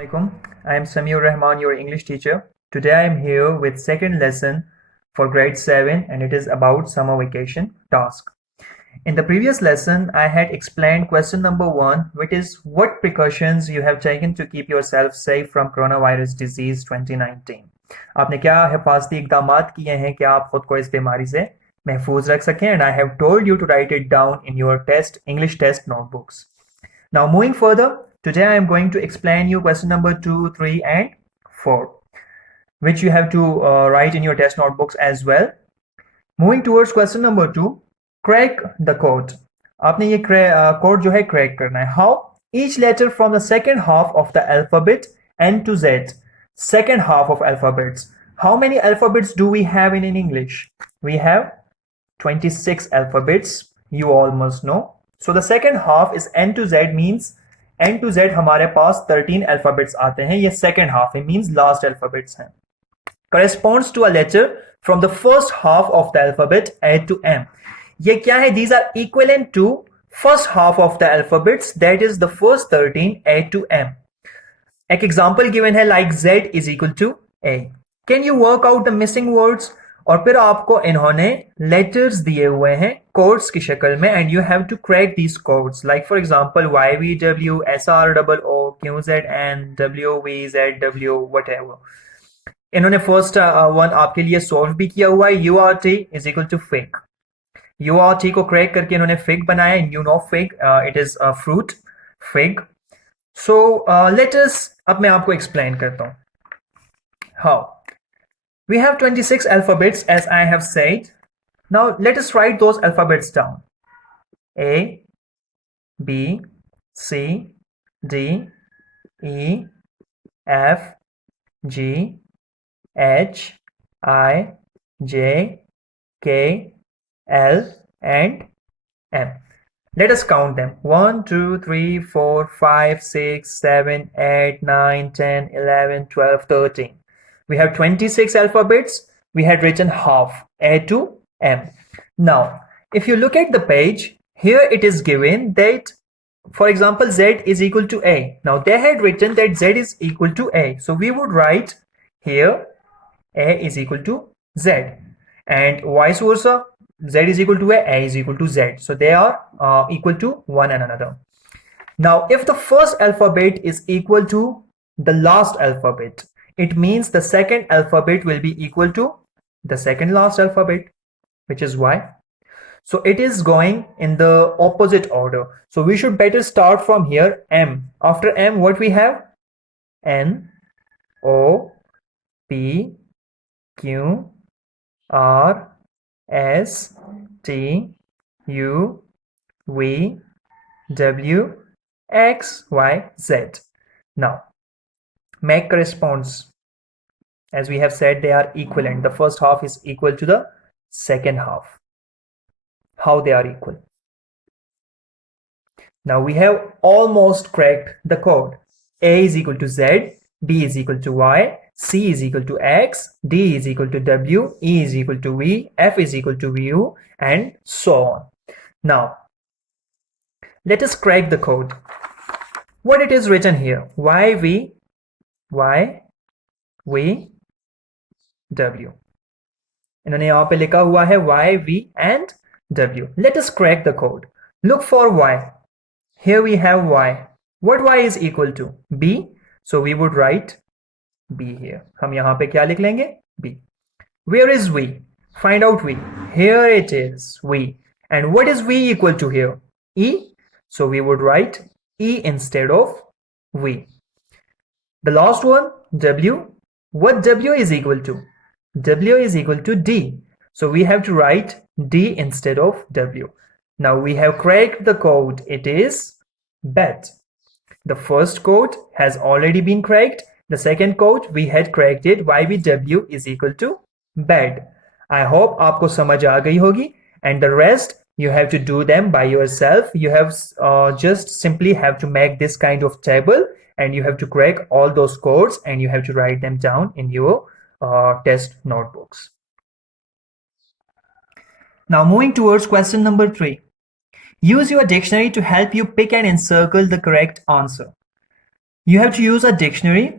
Assalamualaikum. I am Samir Rahman, your English teacher. Today I am here with second lesson for grade 7 and it is about summer vacation task. In the previous lesson, I had explained question number 1, which is what precautions you have taken to keep yourself safe from coronavirus disease 2019. आपने क्या हिफाजती इक़दामात किए हैं कि आप खुद को इस बीमारी से महफूज रख सकें and I have told you to write it down in your English test notebooks. Now moving further, today I am going to explain you question number 2, 3 and 4, which you have to write in your test notebooks as well. Moving towards question number 2, crack the code. आपने ये code जो है crack करना है. How? Each letter from the second half of the alphabet N to Z. Second half of alphabets. How many alphabets do we have in English? We have 26 alphabets. You all must know. So the second half is N to Z means N to Z हमारे पास 13 alphabets आते हैं. ये second half है means last alphabets हैं. Corresponds to a letter from the first half of the alphabet A to M. ये क्या है? These are equivalent to first half of the alphabets, that is the first 13 A to M. एक example given है like Z is equal to A. Can you work out the missing words? और फिर आपको इन्होंने letters दिए हुए हैं codes की शक्ल में and you have to crack these codes. Like for example YVW, SROO, QZN, WVZW, whatever. इन्होंने first one आपके लिए solve भी किया हुआ है. URT is equal to fig. URT को crack करके इन्होंने fig बनाया. You know fig, it is a fruit, fig. So let us, अब मैं आपको explain करता हूँ. How? We have 26 alphabets as I have said. Now let us write those alphabets down. A, B, C, D, E, F, G, H, I, J, K, L and M. Let us count them. 1, 2, 3, 4, 5, 6, 7, 8, 9, 10, 11, 12, 13. We have 26 alphabets. We had written half, A to M. Now, if you look at the page, here it is given that, for example, Z is equal to A. Now, they had written that Z is equal to A. So, we would write here A is equal to Z. And vice versa, Z is equal to A is equal to Z. So, they are equal to one another. Now, if the first alphabet is equal to the last alphabet, it means the second alphabet will be equal to the second last alphabet, which is Y. So it is going in the opposite order. So we should better start from here, M. After M, what we have? N, O, P, Q, R, S, T, U, V, W, X, Y, Z. Now, make corresponds. As we have said, they are equivalent. The first half is equal to the second half. How they are equal? Now we have almost cracked the code. A is equal to Z, B is equal to Y, C is equal to X, D is equal to W, E is equal to V, F is equal to VU, and so on. Now, let us crack the code. What it is written here? YV, W. इन्होंने यहाँ पे लिखा हुआ है Y, V and W. Let us crack the code. Look for Y. Here we have Y. What Y is equal to? B. So we would write B here. हम यहाँ पे क्या लिख लेंगे? B. Where is V? Find out V. Here it is, V. And what is V equal to here? E. So we would write E instead of V. The last one, W. What W is equal to? W is equal to D. So we have to write D instead of W. Now we have cracked the code. It is bed. The first code has already been cracked. The second code we had cracked it. YBW is equal to bed. I hope आपको समझ आ गई होगी. And the rest you have to do them by yourself. You have just simply have to make this kind of table and you have to crack all those codes and you have to write them down in your test notebooks. Now moving towards question number 3. Use your dictionary to help you pick and encircle the correct answer. You have to use a dictionary,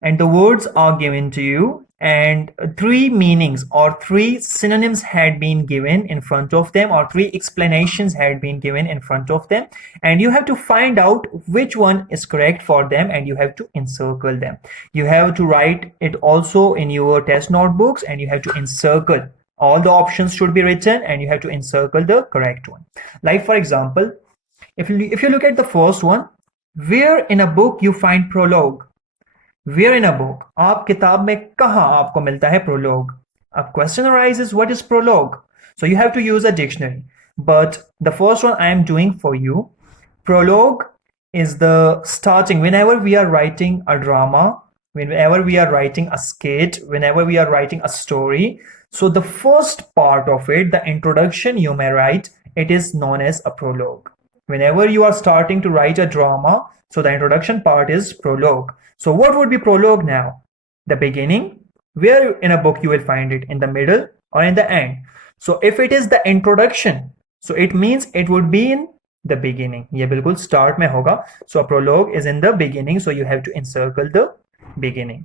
and the words are given to you, and three meanings or three synonyms had been given in front of them, or three explanations had been given in front of them, and you have to find out which one is correct for them, and you have to encircle them. You have to write it also in your test notebooks, and you have to encircle. All the options should be written, and you have to encircle the correct one. Like for example, if you look at the first one, where in a book you find prologue. Where in a book? आप किताब में कहाँ आपको मिलता है prologue? A question arises, what is prologue? So you have to use a dictionary. But the first one I am doing for you, prologue is the starting. Whenever we are writing a drama, whenever we are writing a skit, whenever we are writing a story, so the first part of it, the introduction you may write, it is known as a prologue. Whenever you are starting to write a drama, so the introduction part is prologue. So what would be prologue now? The beginning. Where in a book you will find it? In the middle or in the end? So if it is the introduction, so it means it would be in the beginning. ये बिल्कुल start में होगा. So a prologue is in the beginning, so you have to encircle the beginning.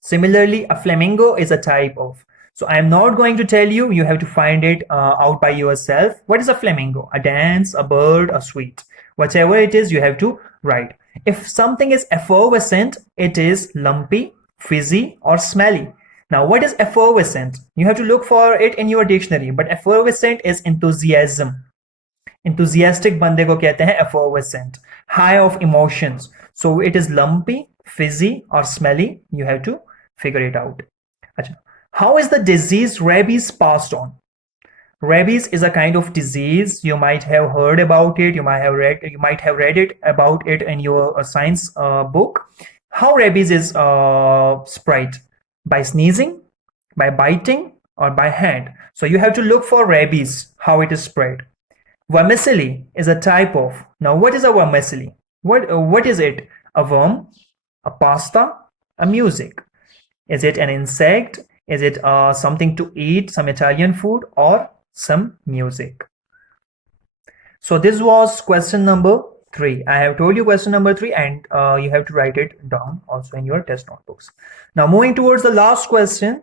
Similarly, a flamingo is a type of. So I am not going to tell you, you have to find it out by yourself. What is a flamingo? A dance, a bird, a sweet. Whatever it is, you have to write. If something is effervescent, it is lumpy, fizzy, or smelly. Now, what is effervescent? You have to look for it in your dictionary, but effervescent is enthusiasm. Enthusiastic bande ko kehte hain effervescent. High of emotions. So it is lumpy, fizzy, or smelly. You have to figure it out. Achha. How is the disease rabies passed on? Rabies is a kind of disease. You might have heard about it. You might have read it about it in your science book. How rabies is spread? By sneezing, by biting, or by hand. So you have to look for rabies, how it is spread. Vermicelli is a type of. Now, what is a vermicelli? What is it? A worm, a pasta, a music. Is it an insect? Is it something to eat, some Italian food, or some music? So this was question number 3. I have told you question number 3, and you have to write it down also in your test notebooks. Now moving towards the last question,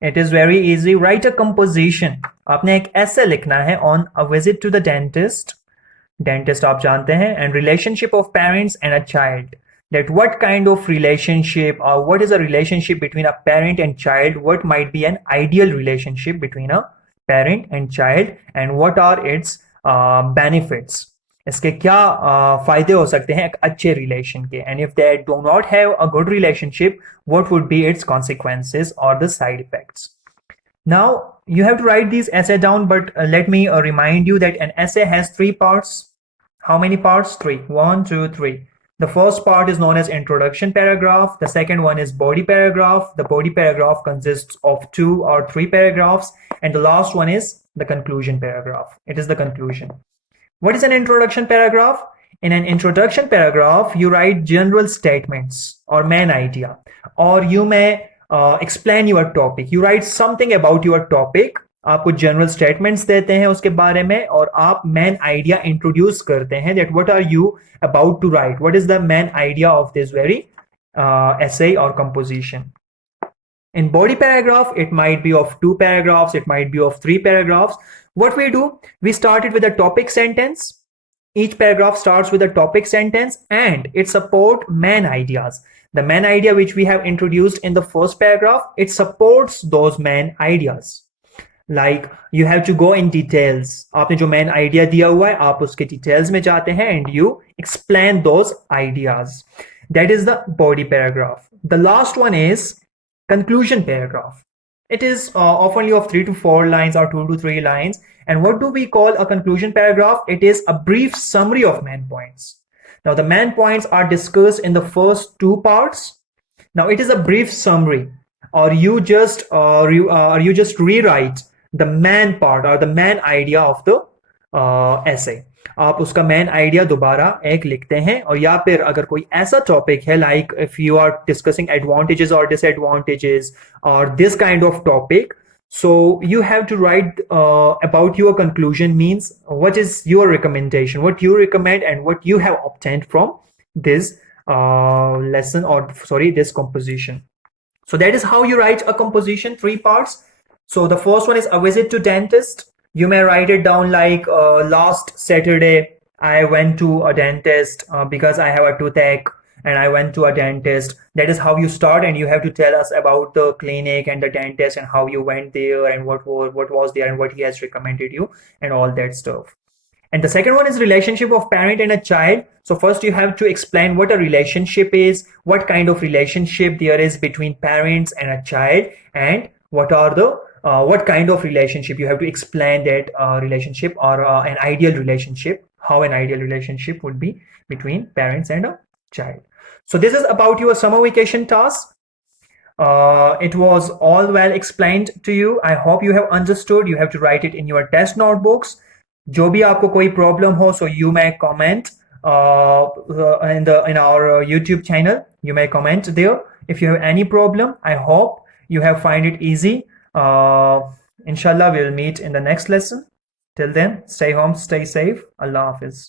it is very easy. Write a composition. आपने एक essay लिखना है on a visit to the dentist. Dentist आप जानते हैं, and relationship of parents and a child. That what kind of relationship, or what is a relationship between a parent and child? What might be an ideal relationship between a parent and child, and what are its benefits? इसके क्या फायदे हो सकते हैं एक अच्छे relation के? And if they do not have a good relationship, what would be its consequences or the side effects? Now you have to write these essay down, but let me remind you that an essay has 3 parts. How many parts? 3. 1, 2, 3. The first part is known as introduction paragraph. The second one is body paragraph. The body paragraph consists of 2 or 3 paragraphs. And the last one is the conclusion paragraph. It is the conclusion. What is an introduction paragraph? In an introduction paragraph, you write general statements or main idea. Or you may explain your topic. You write something about your topic. आप कुछ general statements देते हैं उसके बारे में, और आप main idea introduce करते हैं that what are you about to write, what is the main idea of this very essay or composition. In body paragraph, it might be of 2 paragraphs, it might be of 3 paragraphs. What we do, we started with a topic sentence. Each paragraph starts with a topic sentence, and it supports main ideas. The main idea which we have introduced in the first paragraph, it supports those main ideas. Like you have to go in details. आपने जो main idea दिया हुआ है, आप उसके details में जाते हैं and you explain those ideas. That is the body paragraph. The last one is conclusion paragraph. It is oftenly of 3 to 4 lines or 2 to 3 lines. And what do we call a conclusion paragraph? It is a brief summary of main points. Now the main points are discussed in the first 2 parts. Now it is a brief summary, or you just rewrite the main part or the main idea of the essay. आप उसका main idea दोबारा एक लिखते हैं, और या फिर अगर कोई ऐसा topic है like if you are discussing advantages or disadvantages or this kind of topic, so you have to write about your conclusion, means what is your recommendation, what you recommend and what you have obtained from this lesson, or sorry, this composition. So that is how you write a composition, 3 parts. So the first one is a visit to dentist. You may write it down like last Saturday I went to a dentist because I have a toothache and I went to a dentist. That is how you start, and you have to tell us about the clinic and the dentist and how you went there and what was there and what he has recommended you and all that stuff. And the second one is relationship of parent and a child. So first you have to explain what a relationship is, what kind of relationship there is between parents and a child, and what are the what kind of relationship. You have to explain that relationship, or an ideal relationship, how an ideal relationship would be between parents and a child. So this is about your summer vacation task. It was all well explained to you. I hope you have understood. You have to write it in your test notebooks. जो भी आपको कोई problem हो, so you may comment in our YouTube channel. You may comment there if you have any problem. I hope you have find it easy. Inshallah, we'll meet in the next lesson. Till then, stay home, stay safe. Allah Hafiz.